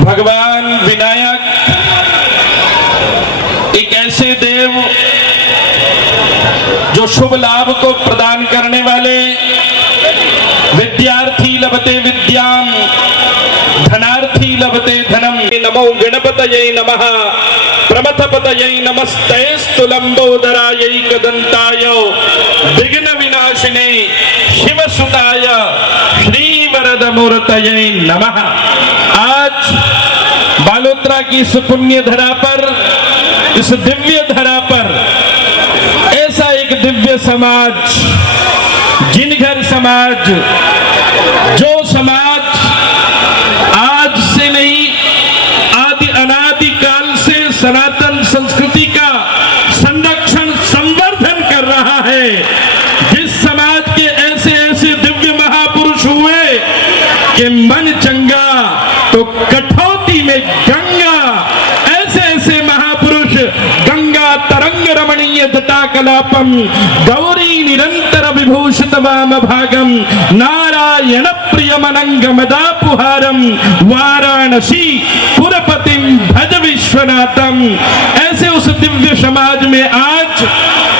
भगवान विनायक एक ऐसे देव जो शुभ लाभ को प्रदान करने वाले, विद्यार्थी लभते विद्याम धनार्थी लभते धनम। नमो गणपतये नमः प्रमथपतये नमस्तेस्तु लंबोदराय कदंताय विघ्न विनाशिने शिवसुताय श्रीवरदमूर्तये नमः। आज बालोत्रा की इस पुण्य धरा पर, इस दिव्य धरा पर ऐसा एक दिव्य समाज, जिनघर समाज, जो समाज आज से नहीं आदि अनादि काल से सनातन संस्कृति का संरक्षण संवर्धन कर रहा है, जिस समाज के ऐसे ऐसे दिव्य महापुरुष हुए कि मन चंगा तो कठौती में गंगा, ऐसे ऐसे महापुरुष गंगा तरंग रमणीय जटा कलापम गौरी निरंतर विभूषित वाम भागम नारायण प्रियमनंग मदापुहारम वाराणसी पुरपतिम भज विश्वनाथम। ऐसे उस दिव्य समाज में आज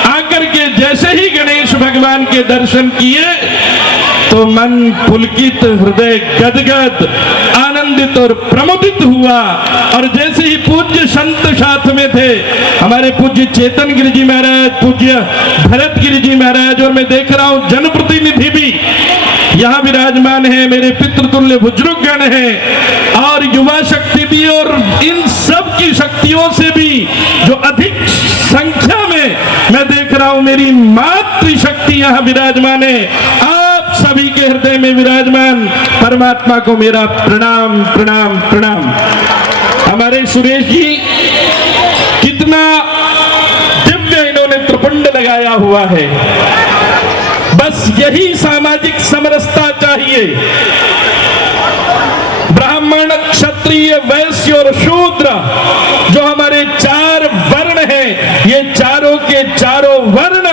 आकर के जैसे ही गणेश भगवान के दर्शन किए तो मन पुलकित, हृदय गदगद, आनंदित और प्रमुदित हुआ। और जैसे ही पूज्य संत साथ में थे, हमारे पूज्य चेतन गिरि जी महाराज, पूज्य भरत गिरि जी महाराज, और मैं देख रहा हूं जनप्रतिनिधि भी यहाँ विराजमान है, मेरे पितृतुल्य बुजुर्गगण हैं और युवा शक्ति भी, और इन सब की शक्तियों से भी जो अधिक संख्या में मैं देख रहा हूं मेरी मातृशक्ति यहाँ विराजमान है। सभी के हृदय में विराजमान परमात्मा को मेरा प्रणाम प्रणाम प्रणाम। हमारे सुरेश जी कितना दिव्य इन्होंने त्रिपुंड लगाया हुआ है। बस यही सामाजिक समरसता चाहिए। ब्राह्मण, क्षत्रिय, वैश्य और शूद्र जो हमारे चार वर्ण हैं, ये चारों के चारों वर्ण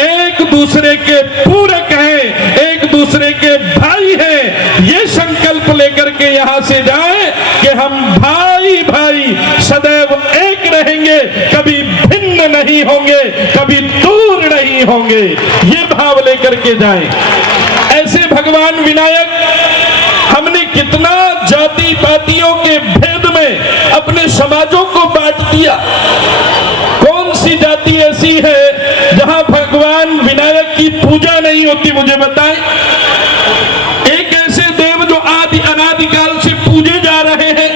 एक दूसरे के पूरक हैं, एक दूसरे के भाई हैं। ये संकल्प लेकर के यहां से जाएं कि हम भाई भाई सदैव एक रहेंगे, कभी भिन्न नहीं होंगे, कभी दूर नहीं होंगे, ये भाव लेकर के जाएं। ऐसे भगवान विनायक हमने कितना जाति पातियों के भेद में अपने समाजों को बांट दिया। कौन सी जाति ऐसी है जहां भगवान विनायक की पूजा नहीं होती, मुझे बताएं। एक ऐसे देव जो आदि अनादि काल से पूजे जा रहे हैं।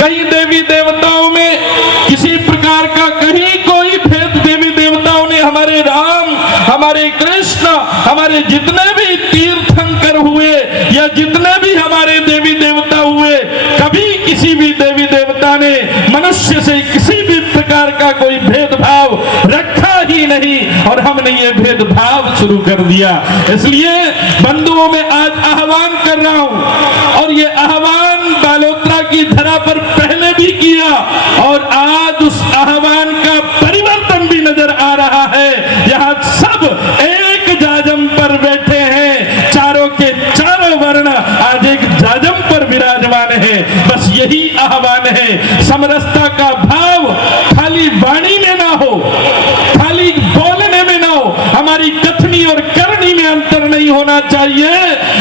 कई देवी देवताओं में किसी प्रकार का कहीं कोई भेद देवी देवताओं ने, हमारे राम, हमारे कृष्ण, हमारे जितने भी तीर्थंकर हुए या जितने भी हमारे देवी देवता हुए, कभी किसी भी देवी देवता ने मनुष्य से किसी भी प्रकार का कोई भेदभाव रखा ही नहीं, और हमने ये भेदभाव शुरू कर दिया। इसलिए बंधुओं में आज आह्वान कर रहा हूं, और ये आह्वान बालोत्रा की धरा पर पहले भी किया, और आज उस आह्वान का परिवर्तन भी नजर आ रहा है। यहाँ सब एक जाजम पर बैठे हैं, चारों के चारों वर्ण आज एक जाजम पर विराजमान है। बस यही आह्वान है। समरसता का भाव खाली वाणी में ना हो, खाली बोलने में ना हो, हमारी कथनी और करनी में अंतर नहीं होना चाहिए।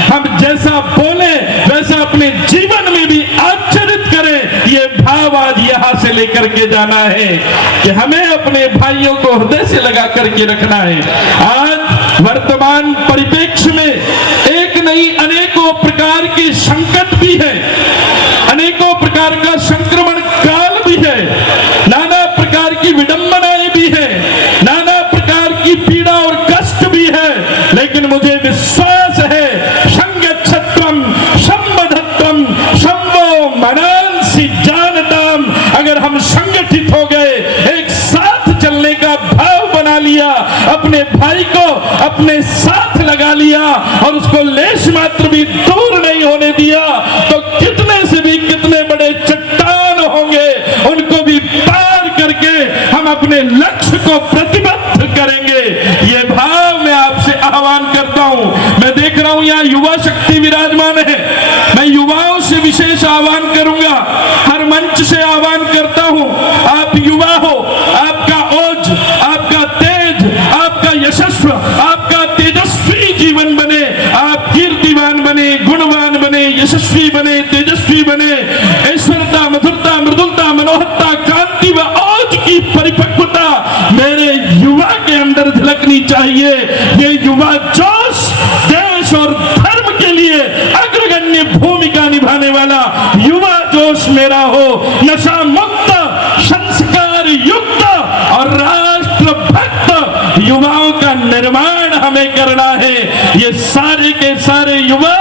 हम जैसा बोले वैसा अपने जीवन में भी आचरित करें, ये भाव आज यहाँ से लेकर के जाना है कि हमें अपने भाइयों को हृदय से लगा करके रखना है। आज वर्तमान परिप्रेक्ष्य में एक नहीं अनेकों प्रकार के संकट भी है, अनेकों प्रकार का संक्रमण काल भी है, नाना प्रकार की विडंबनाएं भी है, नाना प्रकार की पीड़ा और कष्ट भी है। लेकिन मुझे विश्वास है संगच्छत्वम संबद्धत्वम संवो मनांसि जानताम। अगर हम संगठित हो गए, एक साथ चलने का भाव बना लिया, अपने भाई को अपने साथ लगा लिया और उसको लेश मात्र भी दूर नहीं होने दिया, तो कितने से भी कितने बड़े चट्टान होंगे, उनको भी पार करके हम अपने लक्ष्य को प्रतिबद्ध करेंगे। ये भाव मैं आपसे आह्वान करता हूं। मैं देख रहा हूं यहाँ युवा शक्ति विराजमान है। मैं युवाओं से विशेष से आह्वान करूंगा, हर मंच से आह्वान करता हूं, आप युवा हो, आपका ओज, आपका तेज, आपका यशस्व, आपका तेजस्वी जीवन बने, आप कीर्तिवान बने, गुणवान बने, यशस्वी बने, तेजस्वी बने, ऐश्वर्यता, मधुरता, मृदुलता, मनोहरता, कांति व ओज की परिपक्वता मेरे युवा के अंदर झलकनी चाहिए। ये युवा जोश देश और धर्म के लिए अग्रगण्य भूमिका निभाने वाला युवा जोश मेरा हो, नशा मुक्त, संस्कार युक्त और राष्ट्र भक्त युवाओं का निर्माण हमें करना है। ये सारे के सारे युवा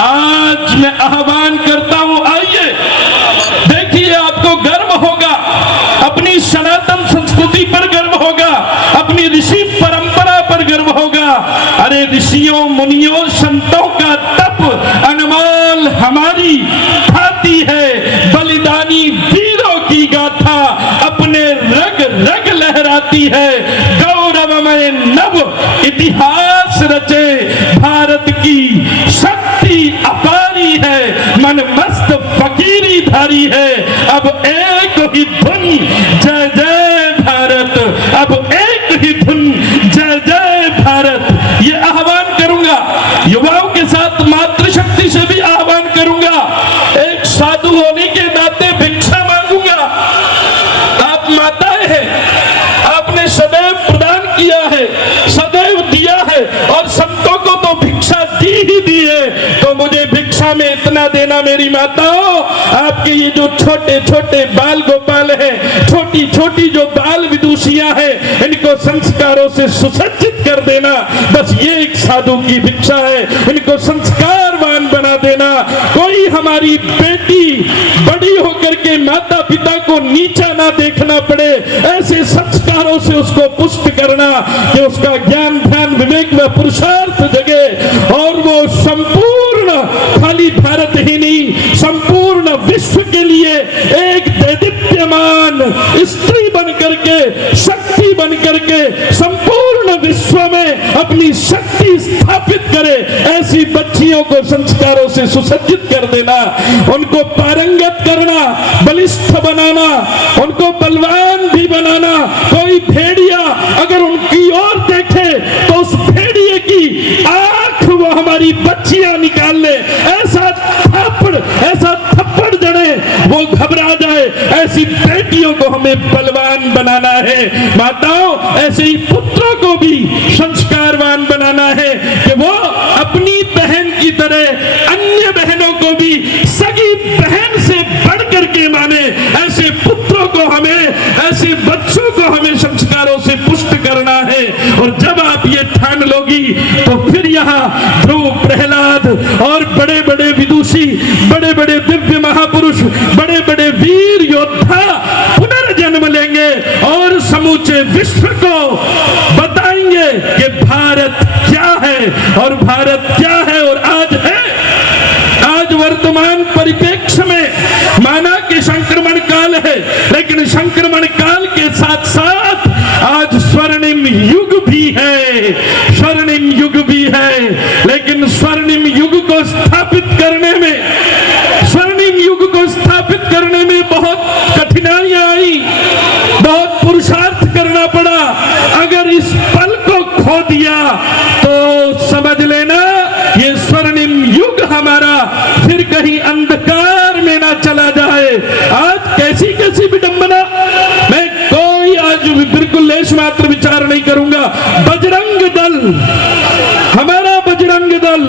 आज मैं आह्वान करता हूं, आइए देखिए, आपको गर्व होगा, अपनी सनातन संस्कृति पर गर्व होगा, अपनी ऋषि परंपरा पर गर्व होगा। अरे ऋषियों, मुनियों, संतों का तप अनमोल हमारी भाती है, बलिदानी वीरों की गाथा अपने रग रग लहराती है, गौरवमय नव इतिहास रचे भारत की शक्ति अपारी है, मन मस्त फकीरी धारी है, अब एक ही धुन जय जय भारत, अब एक ही धुन जय जय भारत। ये आह्वान करूंगा, युवाओं के साथ मातृशक्ति से भी आह्वान करूंगा, एक साधु होने के नाते भिक्षा मांगूंगा। आप माताएं हैं, आपने सदैव प्रदान किया है, सदैव दिया है और संतों को तो भिक्षा दी ही दी है, तो मुझे भिक्षा में इतना देना मेरी माताओं, आपके ये जो छोटे छोटे बाल गोपाल हैं, छोटी छोटी जो बाल विदुषियां हैं, इनको संस्कारों से सुसज्जित कर देना, बस ये एक साधु की भिक्षा है, इनको संस्कारवान बना देना। कोई हमारी बेटी बड़ी होकर के माता पिता को नीचा ना देखना पड़े, ऐसे संस्कारों से उसको पुष्ट करना कि उसका ज्ञान, ध्यान, विवेक व पुरुषार्थ जगे और वो संपूर्ण, खाली भारत ही नहीं, संपूर्ण विश्व के लिए एक दैदीप्यमान स्त्री बन करके, शक्ति बन करके संपूर्ण विश्व में अपनी शक्ति स्थापित करे। ऐसी बच्चियों को संस्कारों से सुसज्जित कर देना, उनको पारंगत करना, बलिष्ठ बनाना, उनको बलवान भी बनाना। कोई भेड़िया अगर उनकी ओर देखे तो उस भेड़िए की आंख वो हमारी बच्चियां निकाल ले, ऐसा थप्पड़ जड़े वो घबरा जाए। ऐसी बेटियों को हमें बलवान बनाना है। माताओं, ऐसे ही पुत्रों को भी संस्कारवान बनाना है कि वो अपनी बहन की तरह अन्य बहनों को भी सगी बहन से बढ़ करके माने। ऐसे पुत्रों को हमें, ऐसे बच्चों को हमें संस्कारों से पुष्ट करना है। और जब आप ये ठान लोगी तो फिर यहाँ ध्रुव, प्रहलाद और बड़े बड़े विदुषी, बड़े बड़े दिव्य महापुरुष, बड़े बड़े वीर योद्धा पुनर्जन्म लेंगे और समूचे विश्व को बताएंगे कि भारत क्या है और भारत क्या है और आज है। आज वर्तमान परिप्रेक्ष्य में माना कि संक्रमण काल है, लेकिन संक्रमण काल के साथ साथ आज स्वर्णिम युग भी है, स्वर्णिम युग भी है। लेकिन स्वर्णिम युग को स्थापित करने में, स्वर्णिम युग को स्थापित करने में बहुत कठिनाइयां आई, बहुत पुरुषार्थ करना पड़ा। अगर इस पल को खो दिया तो समझ लेना ये स्वर्णिम युग हमारा फिर कहीं अंधकार में ना चला जाए। आज कैसी कैसी विडंबना, मैं कोई आज बिल्कुल लेश मात्र विचार नहीं करूंगा। बजरंग दल, हमारा बजरंग दल,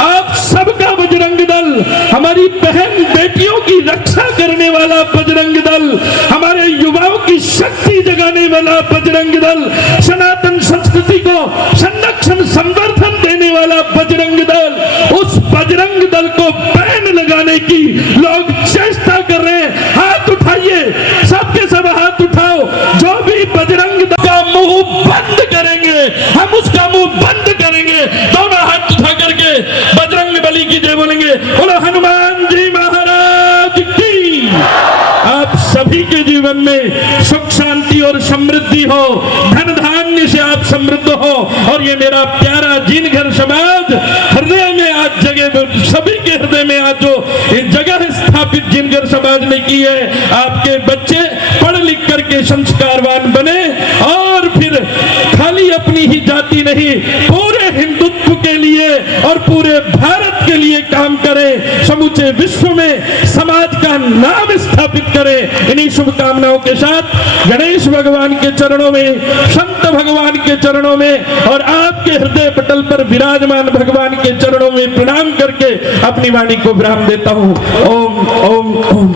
आप सबका बजरंग दल, हमारी बहन बेटियों की रक्षा करने वाला बजरंग दल, हमारे युवाओं की शक्ति जगाने वाला बजरंग दल, सनातन संस्कृति को संरक्षण संवर्धन देने वाला बजरंग दल, उस बजरंग दल को बैन लगाने की लोग चेष्टा कर रहे हैं। हाथ उठाइए, सबके सब हाथ उठाओ। जो भी बजरंग दल का मुंह बंद करेंगे, हम उसका मुंह बंद करेंगे। दोनों हाथ उठा करके बजरंग बली की जय बोलेंगे। बोलो हनुमान जी महाराज की। आप सभी के जीवन में सुख, शांति और समृद्धि हो, धन धान्य से आप समृद्ध हो। और ये मेरा प्यारा जिन घर समाज हृदय में आज जगह सभी के हृदय में आज जो ये जगह स्थापित जिनगर समाज ने की है, आपके बच्चे पढ़ लिख करके संस्कारवान बने और फिर खाली अपनी ही जाति नहीं, पूरे हिंदुत्व के लिए और पूरे भारत के लिए काम करें, समूचे विश्व में समाज का नाम स्थापित करें। इन्हीं शुभकामनाओं के साथ गणेश भगवान के चरणों में, संत भगवान के चरणों में और आपके हृदय पटल पर विराजमान भगवान के चरणों में प्रणाम करके अपनी वाणी को विराम देता हूं। ओम ओम ओम।